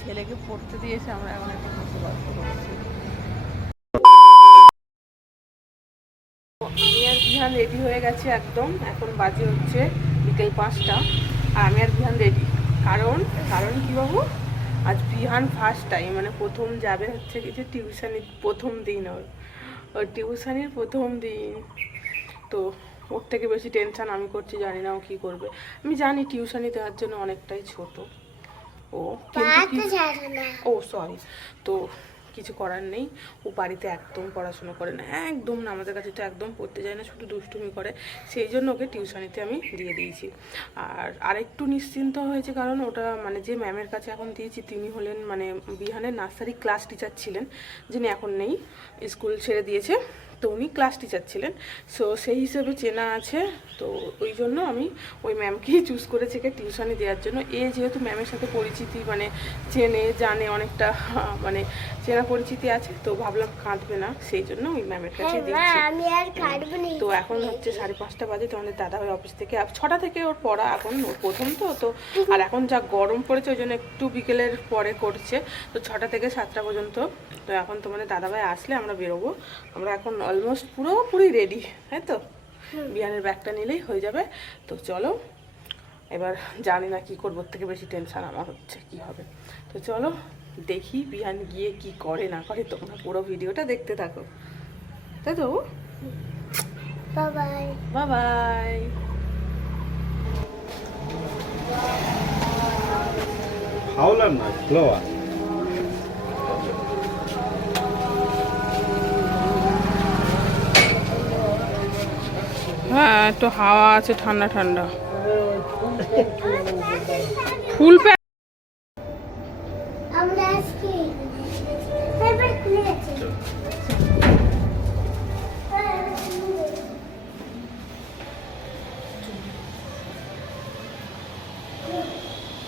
ছেলেকে পড়তে দিয়েছে, আমরা এখন একটা কিছু গল্প করছি। আমি আর বিহান রেডি হয়ে গেছে একদম, এখন বাজে হচ্ছে বিকেল 5টা, আর আমি আর বিহান রেডি। কারণ কারণ কি বাবু, আজ বিহান ফার্স্ট টাইম, মানে প্রথম যাবে হচ্ছে কিছু টিউশানির প্রথম দিন, ওর টিউশানির প্রথম দিন। তো ওর থেকে বেশি টেনশান আমি করছি, জানি না ও কী করবে। আমি জানি টিউশানি দেওয়ার জন্য অনেকটাই ছোট ও, কিন্তু ও সরি, তো কিছু করার নেই। ও বাড়িতে একদম পড়াশুনো করে না, একদম না, আমাদের কাছে তো একদম পড়তে যায় না, শুধু দুষ্টুমি করে। সেই জন্য ওকে টিউশনিতে আমি দিয়ে দিয়েছি। আর আরেকটু নিশ্চিন্ত হয়েছে, কারণ ওটা মানে যে ম্যামের কাছে এখন দিয়েছি তিনি হলেন মানে বিহানের নার্সারি ক্লাস টিচার ছিলেন, যিনি এখন নেই, স্কুল ছেড়ে দিয়েছে। তো উনি ক্লাস টিচার ছিলেন, সো সেই হিসেবে চেনা আছে। তো ওই জন্য আমি ওই ম্যামকেই চুজ করেছি একে টিউশনি দেওয়ার জন্য। যেহেতু ম্যামের সাথে পরিচিতি মানে চেনে জানে অনেকটা, মানে চেনা পরিচিতি আছে, তো ভাবলাম কাঁদবে না, সেই জন্য ওই ম্যামের কাছে দিচ্ছি। তো এখন হচ্ছে 5:30 বাজে, তোমাদের দাদাভাই অফিস থেকে 6টা থেকে ওর পড়া, এখন ওর প্রথম তো আর এখন যা গরম পড়েছে ওই জন্য একটু বিকেলের পরে করছে। তো 6টা থেকে 7টা পর্যন্ত। তো এখন তোমাদের দাদাভাই আসলে আমরা বেরোবো। আমরা এখন অলমোস্ট পুরোপুরি রেডি, তাই তো? বিহানের ব্যাগটা নিলেই হয়ে যাবে। তো চলো, এবার জানি না কি করবো, থেকে বেশি টেনশন আমার হচ্ছে কি হবে। তো চলো দেখি বিহান গিয়ে কি করে না করে, তোমরা পুরো ভিডিওটা দেখতে থাকো, তাই তো? Bye bye. হাওলার না, ফ্লোয়ার। হ্যাঁ, একটু হাওয়া আছে, ঠান্ডা ঠান্ডা। ফুল প্যাক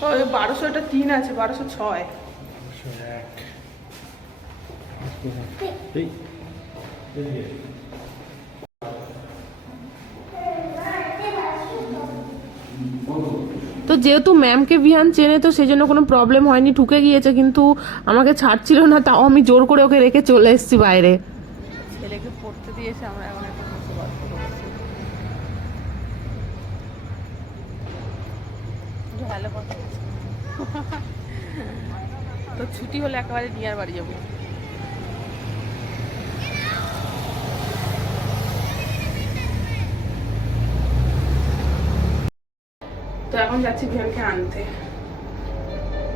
ওই 1200টা 3 আছে, 1206। তো যেহেতু ম্যামকে বিহান চেনে, তো সেই জন্য কোনো প্রবলেম হয়নি, ঢুকে গিয়েছে, কিন্তু আমাকে ছাড়ছিল না, তাও আমি জোর করে ওকে রেখে চলে এসেছি বাইরে। ছেলেকে পড়তে দিয়েছে, আমরা এখন একটা কিছু গল্প করছি। ভালো কথা। তো ছুটি হলে একেবারে নিয়ার বাড়ি যাবো। তো এখন যাচ্ছি বিহানকে আনতে,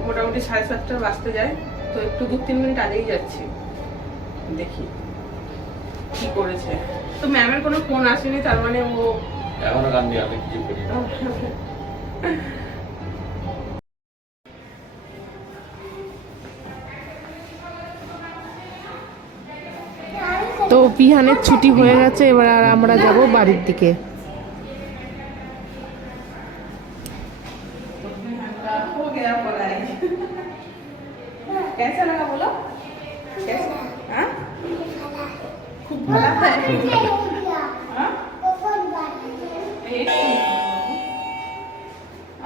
মোটামুটি 7:30 বাজতে যায়, তো একটু 2-3 মিনিট আগেই যাচ্ছি, দেখি কি করেছে। তো ম্যামের কোনো ফোন আসেনি, তার মানে ও এখনো কান্দি, আমি কিছু করি না। তো বিহানের ছুটি হয়ে গেছে, এবার আর আমরা যাব বাড়ির দিকে। कैसा लगा बोलो? कैसा? हाँ? खूब भला है। हाँ?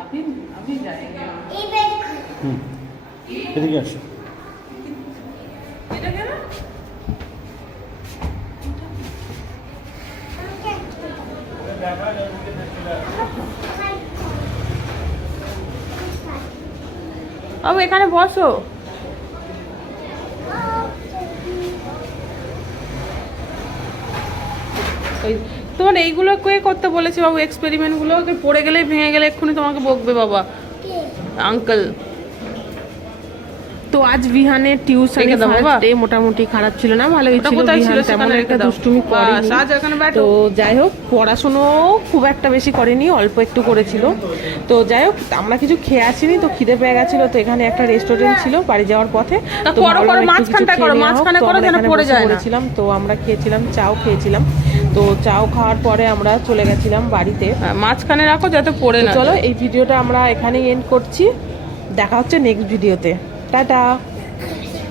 अभी अभी जाएंगे। এদিকে আসো। এটা কেন? अब এখানে বসো। তোমার এইগুলো কে করতে বলেছে বাবু, এক্সপেরিমেন্টগুলো? পড়ে গেলে ভেঙে গেলে এক্ষুনি তোমাকে বকবে বাবা, আঙ্কেল। তো আজ বিহানের টিউশন মোটামুটি খারাপ ছিল না, ভালোই ছিল। বিহান তেমন একটা দুষ্টুমি করেনি, তো যাই হোক পড়াশুনো খুব একটা বেশি করেনি, অল্প একটু করেছিল। তো যাই হোক আমরা কিছু খেয়ে আসিনি, তো খিদে পেয়ে গেছিল। তো এখানে একটা রেস্টুরেন্ট ছিল বাড়ি যাওয়ার পথে, তো করেছিলাম। তো আমরা খেয়েছিলাম, চাও খেয়েছিলাম। তো চাও খাওয়ার পরে আমরা চলে গেছিলাম বাড়িতে। মাঝখানে রাখো যাতে পড়ে না। চলো এই ভিডিওটা আমরা এখানেই এন্ড করছি, দেখা হচ্ছে নেক্সট ভিডিওতে। টাটা।